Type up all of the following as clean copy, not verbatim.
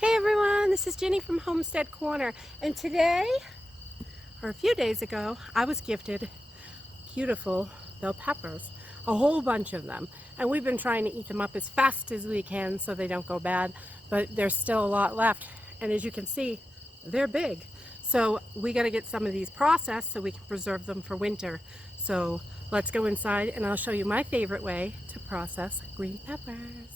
Hey everyone, this is Jenny from Homestead Corner, and today, or a few days ago, I was gifted beautiful bell peppers, a whole bunch of them, and we've been trying to eat them up as fast as we can so they don't go bad, but there's still a lot left, and as you can see, they're big. So we got to get some of these processed so we can preserve them for winter. So let's go inside and I'll show you my favorite way to process green peppers.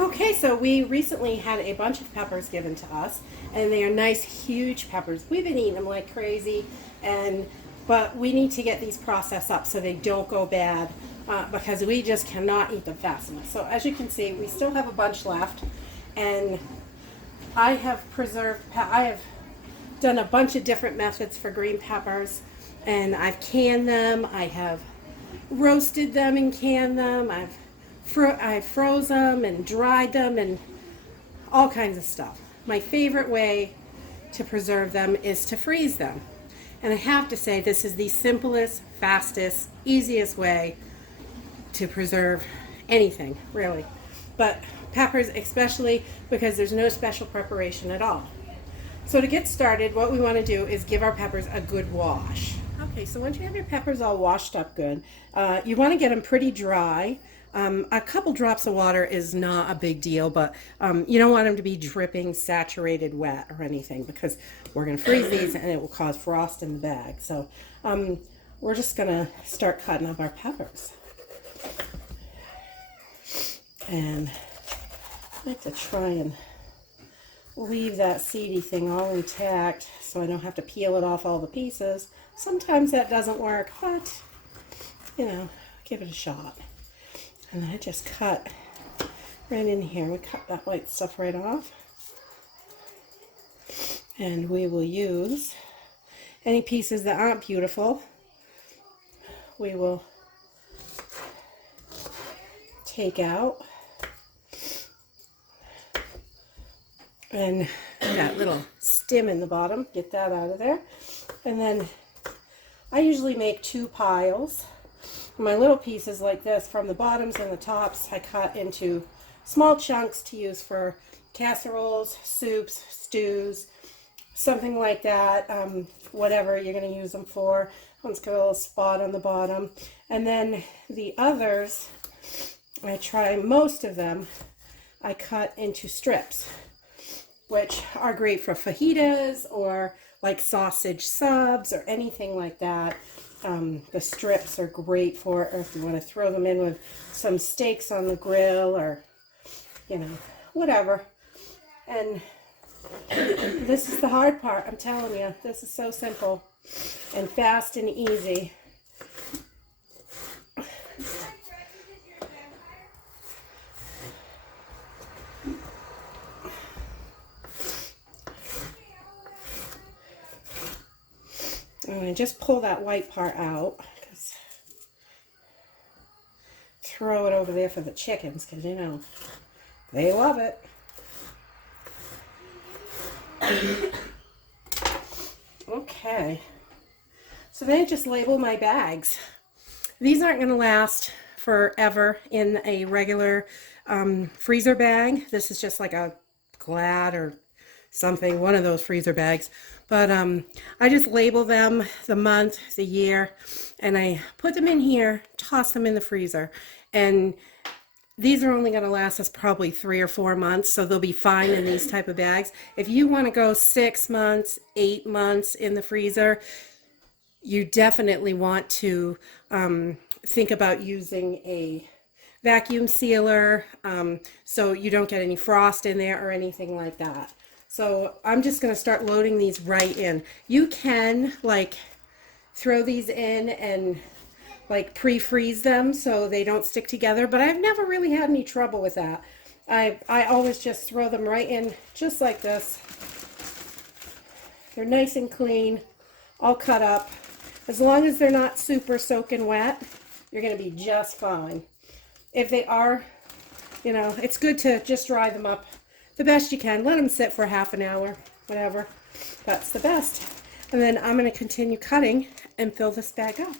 Okay, so we recently had a bunch of peppers given to us, and they are nice, huge peppers. We've been eating them like crazy, but we need to get these processed up so they don't go bad because we just cannot eat them fast enough. So as you can see, we still have a bunch left, and I have done a bunch of different methods for green peppers, and I've canned them, I have roasted them and canned them, I froze them and dried them and all kinds of stuff. My favorite way to preserve them is to freeze them. And I have to say this is the simplest, fastest, easiest way to preserve anything, really. But peppers especially, because there's no special preparation at all. So to get started, what we want to do is give our peppers a good wash. Okay, so once you have your peppers all washed up good, you want to get them pretty dry. A couple drops of water is not a big deal, but you don't want them to be dripping, saturated wet or anything, because we're going to freeze these and it will cause frost in the bag. So we're just going to start cutting up our peppers. And I like to try and leave that seedy thing all intact so I don't have to peel it off all the pieces. Sometimes that doesn't work, but you know, give it a shot. And I just cut right in here. We cut that white stuff right off. And we will use any pieces that aren't beautiful. We will take out. And that little stem in the bottom, get that out of there. And then I usually make two piles. My little pieces like this, from the bottoms and the tops, I cut into small chunks to use for casseroles, soups, stews, something like that, whatever you're going to use them for. One's got a little spot on the bottom. And then the others, most of them, I cut into strips, which are great for fajitas or like sausage subs or anything like that. The strips are great for it, or if you want to throw them in with some steaks on the grill, or you know, whatever. And this is the hard part, I'm telling you. This is so simple and fast and easy. And just pull that white part out. Throw it over there for the chickens, because you know they love it. Okay, so then I just label my bags. These aren't going to last forever in a regular freezer bag. This is just like a Glad or something, one of those freezer bags. But I just label them, the month, the year, and I put them in here, toss them in the freezer. And these are only going to last us probably 3 or 4 months, so they'll be fine in these type of bags. If you want to go 6 months, 8 months in the freezer, you definitely want to think about using a vacuum sealer so you don't get any frost in there or anything like that. So I'm just going to start loading these right in. You can like throw these in and like pre-freeze them so they don't stick together, but I've never really had any trouble with that. I always just throw them right in just like this. They're nice and clean, all cut up. As long as they're not super soaking wet, you're going to be just fine. If they are, you know, it's good to just dry them up the best you can. Let them sit for half an hour, whatever. That's the best. And then I'm going to continue cutting and fill this bag up.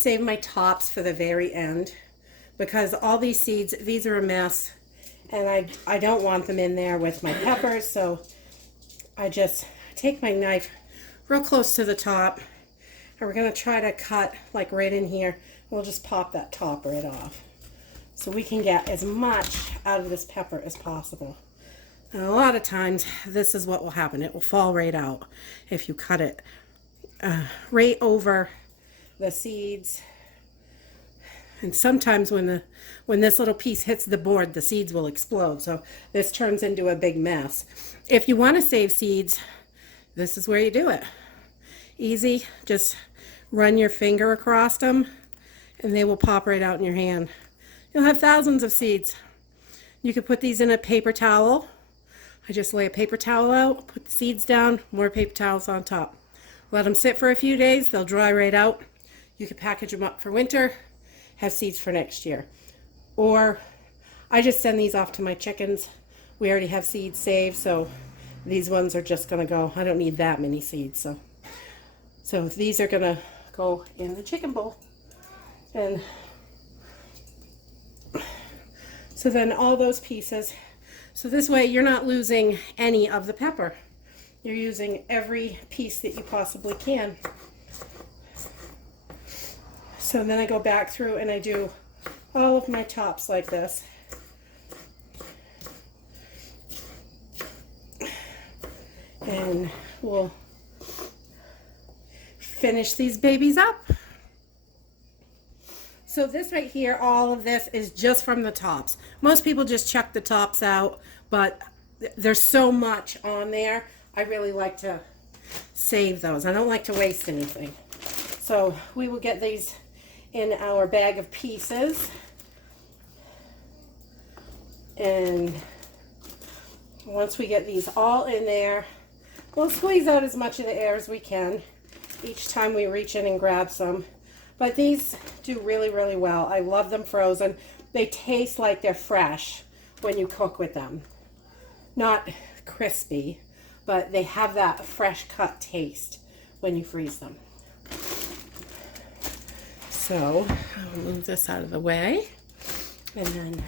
Save my tops for the very end because all these seeds, these are a mess, and I don't want them in there with my peppers, so I just take my knife real close to the top, and we're going to try to cut like right in here. We'll just pop that top right off so we can get as much out of this pepper as possible. And a lot of times this is what will happen. It will fall right out if you cut it right over the seeds. And sometimes when this little piece hits the board, the seeds will explode. So this turns into a big mess. If you want to save seeds, this is where you do it. Easy, just run your finger across them and they will pop right out in your hand. You'll have thousands of seeds. You could put these in a paper towel. I just lay a paper towel out, put the seeds down, more paper towels on top. Let them sit for a few days, they'll dry right out. You could package them up for winter, have seeds for next year. Or I just send these off to my chickens. We already have seeds saved, so these ones are just gonna go. I don't need that many seeds, so these are gonna go in the chicken bowl. And so then all those pieces, so this way you're not losing any of the pepper. You're using every piece that you possibly can. So then I go back through and I do all of my tops like this. And we'll finish these babies up. So this right here, all of this is just from the tops. Most people just chuck the tops out, but there's so much on there. I really like to save those. I don't like to waste anything. So we will get these in our bag of pieces, and once we get these all in there, we'll squeeze out as much of the air as we can each time we reach in and grab some. But these do really, really well. I love them frozen. They taste like they're fresh when you cook with them. Not crispy, but they have that fresh cut taste when you freeze them. So I'll move this out of the way and then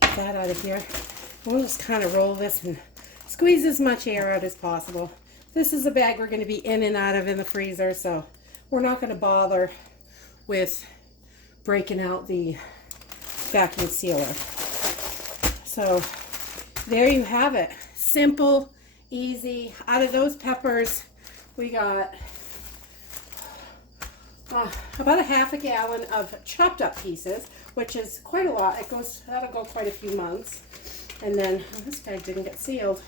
get that out of here. We'll just kind of roll this and squeeze as much air out as possible. This is a bag we're going to be in and out of in the freezer, so we're not going to bother with breaking out the vacuum sealer. So there you have it. Simple, easy. Out of those peppers, we got about a half a gallon of chopped up pieces, which is quite a lot. That'll go quite a few months. And then this bag didn't get sealed.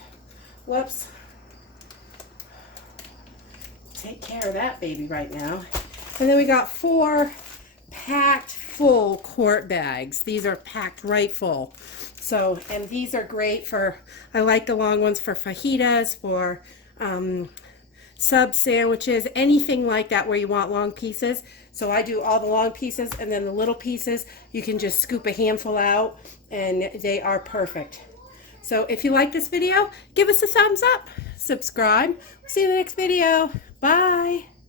Whoops. Take care of that baby right now. And then we got 4 packed full quart bags. These are packed right full. So, and these are great for, I like the long ones for fajitas, for sub sandwiches, anything like that where you want long pieces. So I do all the long pieces, and then the little pieces, you can just scoop a handful out and they are perfect. So if you like this video, give us a thumbs up, subscribe. See you in the next video. Bye.